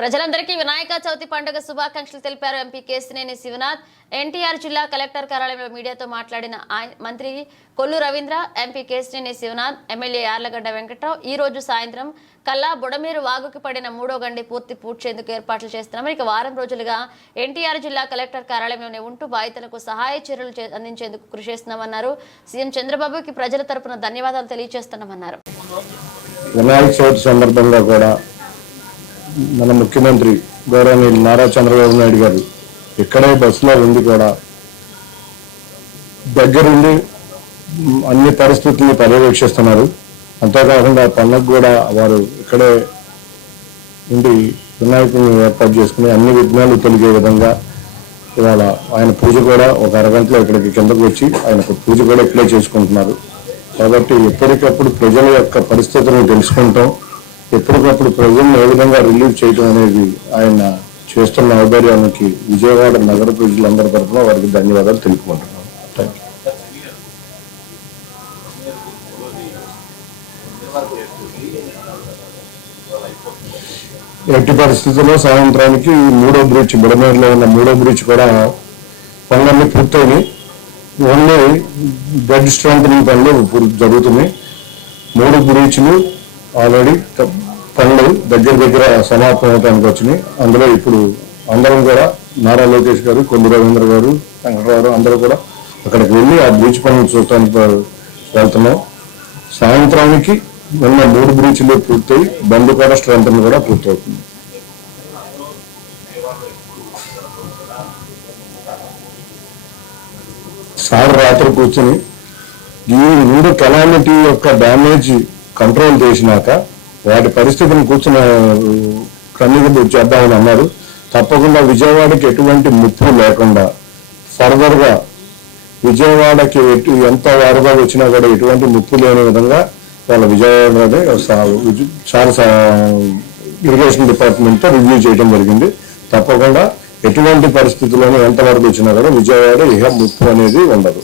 ప్రజలందరికీ వినాయక చవితి పండుగ శుభాకాంక్షలు తెలిపారు ఎంపీ కేశినేని శివనాథ్. ఎన్టీఆర్ జిల్లా కలెక్టర్ కార్యాలయంలో మీడియాతో మాట్లాడిన మంత్రి కొల్లు రవీంద్ర, ఎంపీ కేశినేని శివనాథ్, ఎమ్మెల్యే యార్లగడ్డ వెంకట్రావు ఈ రోజు సాయంత్రం కల్లా బుడమేరు వాగుకి పడిన 3వ గండి పూడ్చేందుకు ఏర్పాట్లు చేస్తున్నాం. ఇక వారం రోజులుగా ఎన్టీఆర్ జిల్లా కలెక్టర్ కార్యాలయంలోనే ఉంటూ బాధితులకు సహాయ చర్యలు అందించేందుకు కృషి చేస్తున్నామన్నారు. సీఎం చంద్రబాబుకి ప్రజల తరపున ధన్యవాదాలు తెలియజేస్తున్నామన్నారు. వినాయక చవితి సందర్భంగా కూడా మన ముఖ్యమంత్రి గౌరవనీయులు నారా చంద్రబాబు నాయుడు గారు ఇక్కడే బస్సులో ఉండి కూడా దగ్గరుండి అన్ని పరిస్థితుల్ని పర్యవేక్షిస్తున్నారు. అంతేకాకుండా పండుగ కూడా వారు ఇక్కడే ఉండి వినాయకుడిని ఏర్పాటు చేసుకుని అన్ని విఘ్నాలు తొలగే విధంగా ఇవాళ ఆయన పూజ కూడా ఒక అరగంటలో ఇక్కడికి కిందకు వచ్చి ఆయన పూజ కూడా ఇక్కడే చేసుకుంటున్నారు. కాబట్టి ఎప్పటికప్పుడు ప్రజల యొక్క పరిస్థితులను తెలుసుకుంటాం, ఎప్పటికప్పుడు ప్రజలను ఏ విధంగా రిలీవ్ చేయడం అనేది ఆయన చేస్తున్న ఔదార్యానికి విజయవాడ నగర ప్రజలందరి తరఫున వారికి ధన్యవాదాలు తెలుపుకుంటున్నాం. ఎట్టి పరిస్థితుల్లో సాయంత్రానికి 3వ బ్రిడ్జ్ బుడమేరులో ఉన్న 3వ బ్రిడ్జ్ కూడా పనులన్నీ పూర్తయినాయి. ఓన్లీ బెడ్ స్ట్రెంథనింగ్ పనులు జరుగుతున్నాయి. 3 బ్రిడ్జ్లు ఆల్రెడీ పనులు దగ్గర సమాప్తం అవడానికి వచ్చినాయి. అందులో ఇప్పుడు అందరం కూడా నారా లోకేష్ గారు, కొల్లు రవీంద్ర గారు, వెంకటరావు అందరూ కూడా అక్కడికి వెళ్ళి ఆ బ్రిడ్జ్ పనులు చూడటానికి వెళ్తున్నాం. సాయంత్రానికి ఉన్న 3 బ్రిడ్జ్లు పూర్తయి బంద్ కూడా స్ట్రెంథన్ కూడా పూర్తవుతుంది. సార్ రాత్రి కూర్చొని ఈ 3 కెలామిటీ యొక్క డ్యామేజ్ కంట్రోల్ చేసినాక వాటి పరిస్థితిని కూర్చుని కన్నీరు చేద్దామని అన్నారు. తప్పకుండా విజయవాడకి ఎటువంటి ముప్పు లేకుండా ఫర్దర్గా విజయవాడకి ఎంత వరద వచ్చినా కూడా ఎటువంటి ముప్పు లేని విధంగా వాళ్ళ విజయవాడనే చాలా ఇరిగేషన్ డిపార్ట్మెంట్తో రివ్యూ చేయడం జరిగింది. తప్పకుండా ఎటువంటి పరిస్థితుల్లోనూ ఎంత వరద వచ్చినా కూడా విజయవాడ ఇహ ముప్పు అనేది ఉండదు.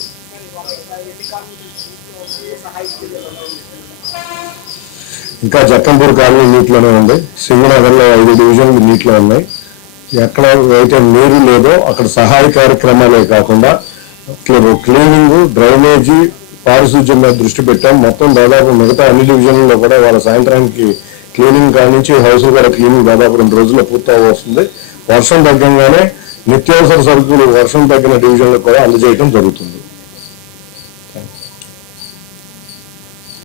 ఇంకా జక్కంపూర్ కాలనీ నీటిలోనే ఉంది. సింగనగర్లో 5 డివిజన్లు నీటిలో ఉన్నాయి. ఎక్కడ అయితే నీరు లేదో అక్కడ సహాయ కార్యక్రమాలే కాకుండా క్లీనింగ్, డ్రైనేజీ, పారిశుధ్యం మీద దృష్టి పెట్టాం. మొత్తం దాదాపు మిగతా అన్ని డివిజన్లలో కూడా వాళ్ళ సాయంత్రానికి క్లీనింగ్ కానించి హౌస్ కూడా క్లీనింగ్ దాదాపు 2 రోజుల్లో పూర్తి వస్తుంది. వర్షం తగ్గంగానే నిత్యావసర సరుకులు వర్షం తగ్గిన డివిజన్లకు కూడా అందజేయడం జరుగుతుంది.